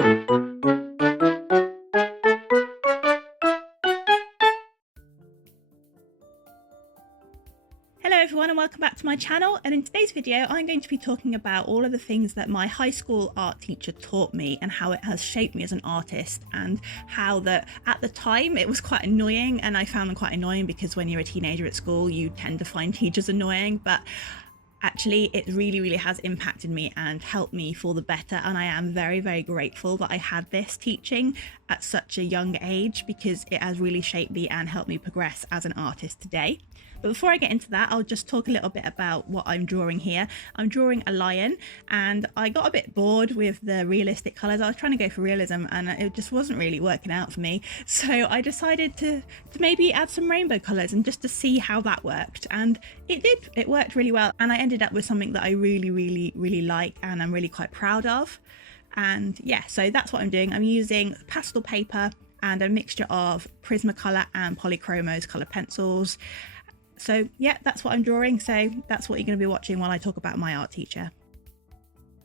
Hello everyone and welcome back to my channel, and in today's video I'm going to be talking about all of the things that my high school art teacher taught me and how it has shaped me as an artist, and how that at the time it was quite annoying, and I found them quite annoying because when you're a teenager at school you tend to find teachers annoying, but actually it really has impacted me and helped me for the better, and I am very grateful that I had this teaching at such a young age because it has really shaped me and helped me progress as an artist today. But before I get into that, I'll just talk a little bit about what I'm drawing here. I'm drawing a lion, and I got a bit bored with the realistic colours. I was trying to go for realism and it just wasn't really working out for me. So I decided to maybe add some rainbow colours and just to see how that worked. And it did. It worked really well. And I ended up with something that I really like and I'm really quite proud of. And yeah, so that's what I'm doing. I'm using pastel paper and a mixture of Prismacolor and Polychromos colour pencils. So yeah, that's what I'm drawing. So that's what you're going to be watching while I talk about my art teacher.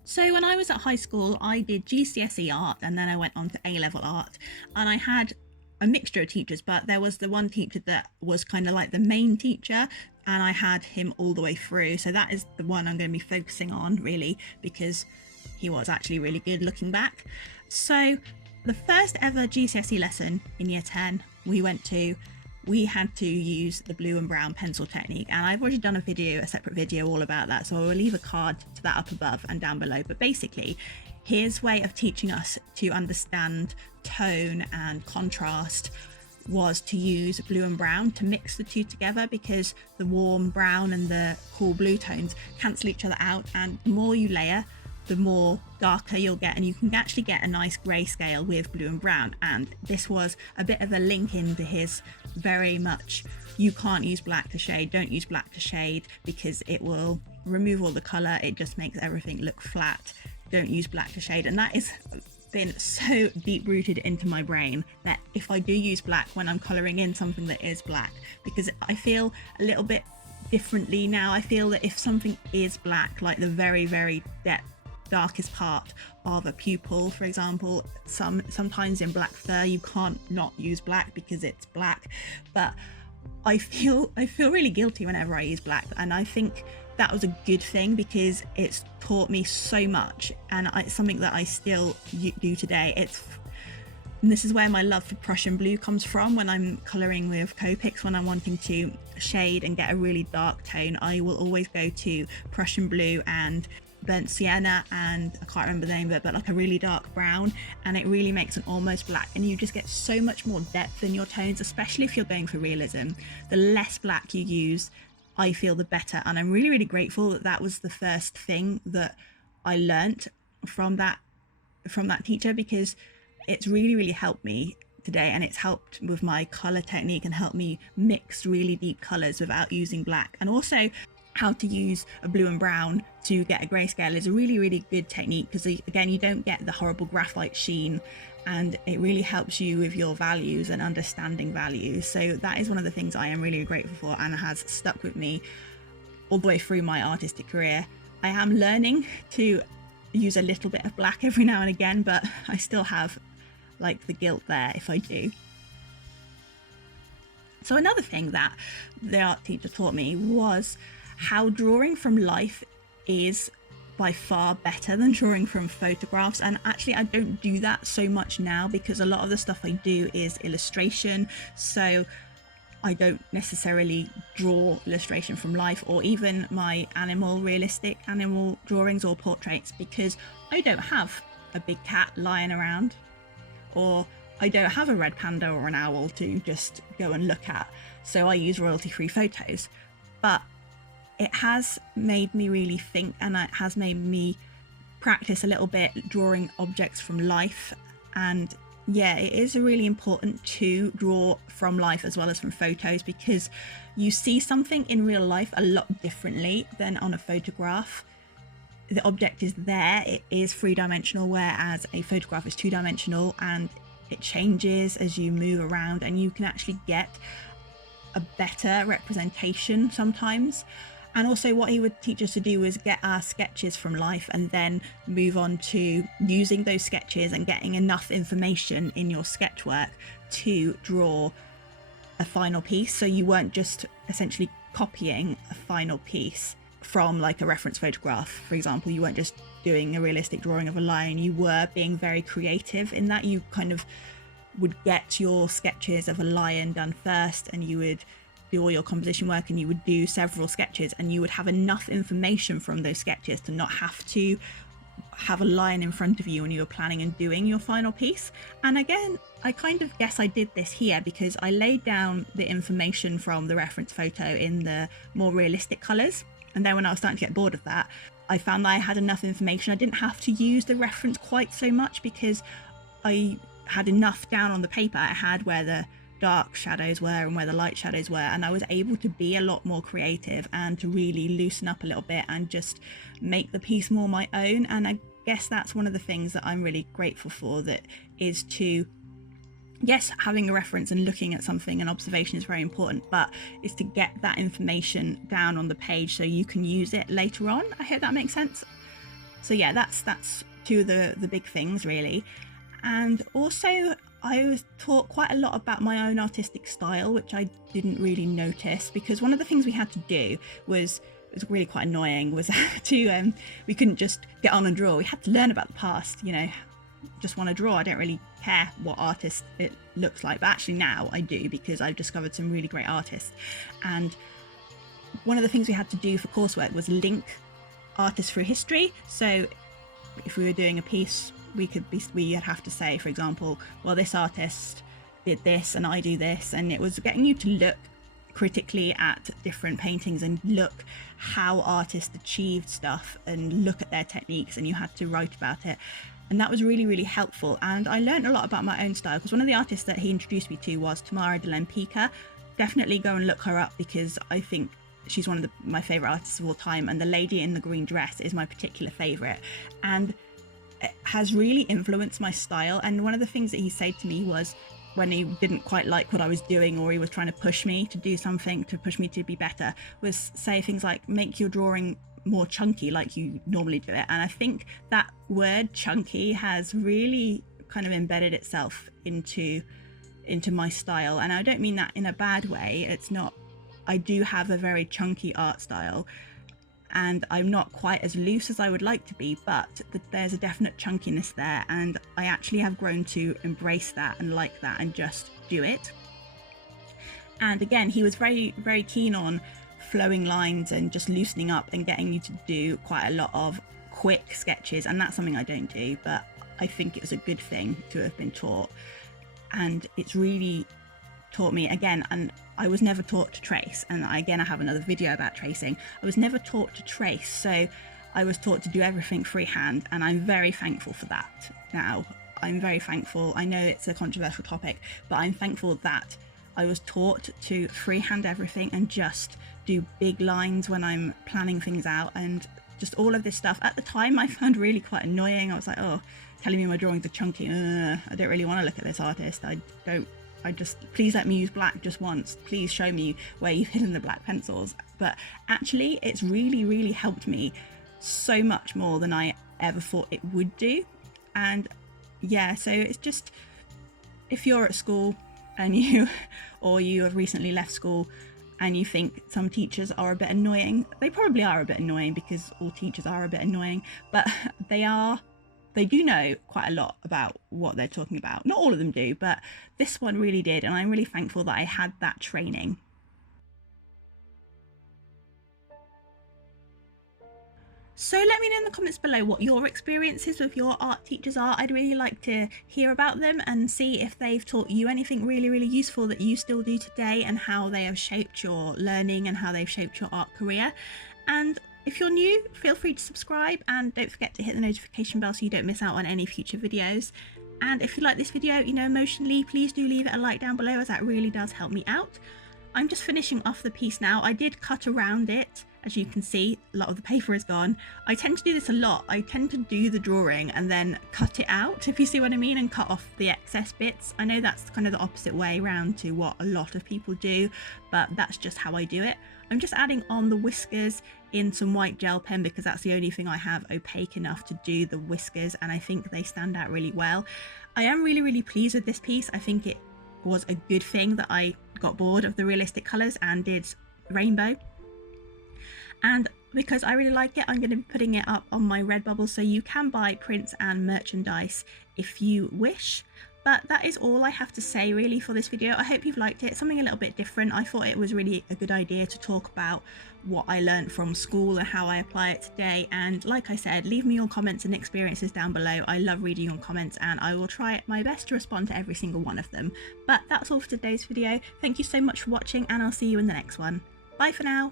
So when I was at high school, I did GCSE art and then I went on to A-level art, and I had a mixture of teachers, but there was the one teacher that was kind of like the main teacher, and I had him all the way through. So that is the one I'm going to be focusing on really, because he was actually really good looking back. So the first ever GCSE lesson in year 10 we had to use the blue and brown pencil technique, and I've already done a separate video all about that, so I will leave a card to that up above and down below. But basically his way of teaching us to understand tone and contrast was to use blue and brown to mix the two together, because the warm brown and the cool blue tones cancel each other out, and the more you layer, the more darker you'll get, and you can actually get a nice grayscale with blue and brown. And this was a bit of a link into his very much, you can't use black to shade, don't use black to shade because it will remove all the color, it just makes everything look flat, don't use black to shade. And that has been so deep rooted into my brain that if I do use black when I'm coloring in something that is black, because I feel a little bit differently now, I feel that if something is black, like the very darkest part of a pupil, for example, sometimes in black fur you can't not use black because it's black, but I feel really guilty whenever I use black, and I think that was a good thing because it's taught me so much, and it's something that I still do today. And this is where my love for Prussian blue comes from. When I'm colouring with Copics, when I'm wanting to shade and get a really dark tone, I will always go to Prussian blue and burnt sienna, and I can't remember the name of it, but like a really dark brown, and it really makes an almost black, and you just get so much more depth in your tones, especially if you're going for realism. The less black you use, I feel the better, and I'm really grateful that that was the first thing that I learnt from that teacher, because it's really helped me today, and it's helped with my color technique and helped me mix really deep colors without using black. And also how to use a blue and brown to get a grayscale is a really good technique, because again, you don't get the horrible graphite sheen, and it really helps you with your values and understanding values. So that is one of the things I am really grateful for and has stuck with me all the way through my artistic career. I am learning to use a little bit of black every now and again, but I still have like the guilt there if I do. So another thing that the art teacher taught me was how drawing from life is by far better than drawing from photographs. And actually I don't do that so much now, because a lot of the stuff I do is illustration, so I don't necessarily draw illustration from life, or even my realistic animal drawings or portraits, because I don't have a big cat lying around, or I don't have a red panda or an owl to just go and look at, so I use royalty-free photos. But it has made me really think, and it has made me practice a little bit drawing objects from life. And yeah, it is really important to draw from life as well as from photos, because you see something in real life a lot differently than on a photograph. The object is there, it is three-dimensional, whereas a photograph is two-dimensional, and it changes as you move around, and you can actually get a better representation sometimes. And also what he would teach us to do was get our sketches from life and then move on to using those sketches and getting enough information in your sketch work to draw a final piece. So you weren't just essentially copying a final piece from like a reference photograph, for example. You weren't just doing a realistic drawing of a lion, you were being very creative in that. You kind of would get your sketches of a lion done first, and you would do all your composition work, and you would do several sketches, and you would have enough information from those sketches to not have to have a lion in front of you when you were planning and doing your final piece. And again, I kind of guess I did this here because I laid down the information from the reference photo in the more realistic colours, and then when I was starting to get bored of that, I found that I had enough information. I didn't have to use the reference quite so much because I had enough down on the paper. I had where the dark shadows were and where the light shadows were, and I was able to be a lot more creative and to really loosen up a little bit and just make the piece more my own. And I guess that's one of the things that I'm really grateful for, that is to, yes, having a reference and looking at something and observation is very important, but is to get that information down on the page so you can use it later on. I hope that makes sense. So yeah, that's two of the big things really. And also I was taught quite a lot about my own artistic style, which I didn't really notice, because one of the things we had to do was, it was really quite annoying, was to we couldn't just get on and draw. We had to learn about the past, you know. Just want to draw. I don't really care what artist it looks like, but actually now I do, because I've discovered some really great artists. And one of the things we had to do for coursework was link artists through history. So if we were doing a piece, we'd have to say, for example, well, this artist did this and I do this, and it was getting you to look critically at different paintings and look how artists achieved stuff and look at their techniques, and you had to write about it. And that was really, really helpful. And I learned a lot about my own style, because one of the artists that he introduced me to was Tamara de Lempicka. Definitely go and look her up, because I think she's one of my favourite artists of all time, and the lady in the green dress is my particular favourite, and it has really influenced my style. And one of the things that he said to me was, when he didn't quite like what I was doing, or he was trying to push me to do something, to push me to be better, was say things like, make your drawing more chunky like you normally do it. And I think that word chunky has really kind of embedded itself into my style. And I don't mean that in a bad way. It's not, I do have a very chunky art style, and I'm not quite as loose as I would like to be, but there's a definite chunkiness there, and I actually have grown to embrace that and like that and just do it. And again, he was very, very keen on flowing lines and just loosening up and getting you to do quite a lot of quick sketches, and that's something I don't do, but I think it was a good thing to have been taught. And it's really taught me, again, and I was never taught to trace, and again I have another video about tracing. I was never taught to trace, so I was taught to do everything freehand, and I'm very thankful for that now. I'm very thankful. I know it's a controversial topic, but I'm thankful that I was taught to freehand everything and just do big lines when I'm planning things out, and just all of this stuff. At the time I found really quite annoying. I was like, oh, telling me my drawings are chunky, I don't really want to look at this artist. I just, please let me use black just once. Please show me where you've hidden the black pencils. But actually, it's really, really helped me so much more than I ever thought it would do. And yeah, so it's just, if you're at school and you have recently left school and you think some teachers are a bit annoying, they probably are a bit annoying, because all teachers are a bit annoying, but they do know quite a lot about what they're talking about. Not all of them do, but this one really did, and I'm really thankful that I had that training. So let me know in the comments below what your experiences with your art teachers are. I'd really like to hear about them and see if they've taught you anything really, really useful that you still do today, and how they have shaped your learning and how they've shaped your art career. And if you're new, feel free to subscribe, and don't forget to hit the notification bell so you don't miss out on any future videos. And if you like this video, emotionally, please do leave it a like down below, as that really does help me out. I'm just finishing off the piece now. I did cut around it As you can see, a lot of the paper is gone. I tend to do this a lot. I tend to do the drawing and then cut it out, if you see what I mean, and cut off the excess bits. I know that's kind of the opposite way around to what a lot of people do, but that's just how I do it. I'm just adding on the whiskers in some white gel pen because that's the only thing I have opaque enough to do the whiskers, and I think they stand out really well. I am really pleased with this piece. I think it was a good thing that I got bored of the realistic colours and did rainbow. And because I really like it, I'm going to be putting it up on my Redbubble, so you can buy prints and merchandise if you wish. But that is all I have to say really for this video. I hope you've liked it. Something a little bit different. I thought it was really a good idea to talk about what I learned from school and how I apply it today. And like I said, leave me your comments and experiences down below. I love reading your comments and I will try my best to respond to every single one of them. But that's all for today's video. Thank you so much for watching and I'll see you in the next one. Bye for now.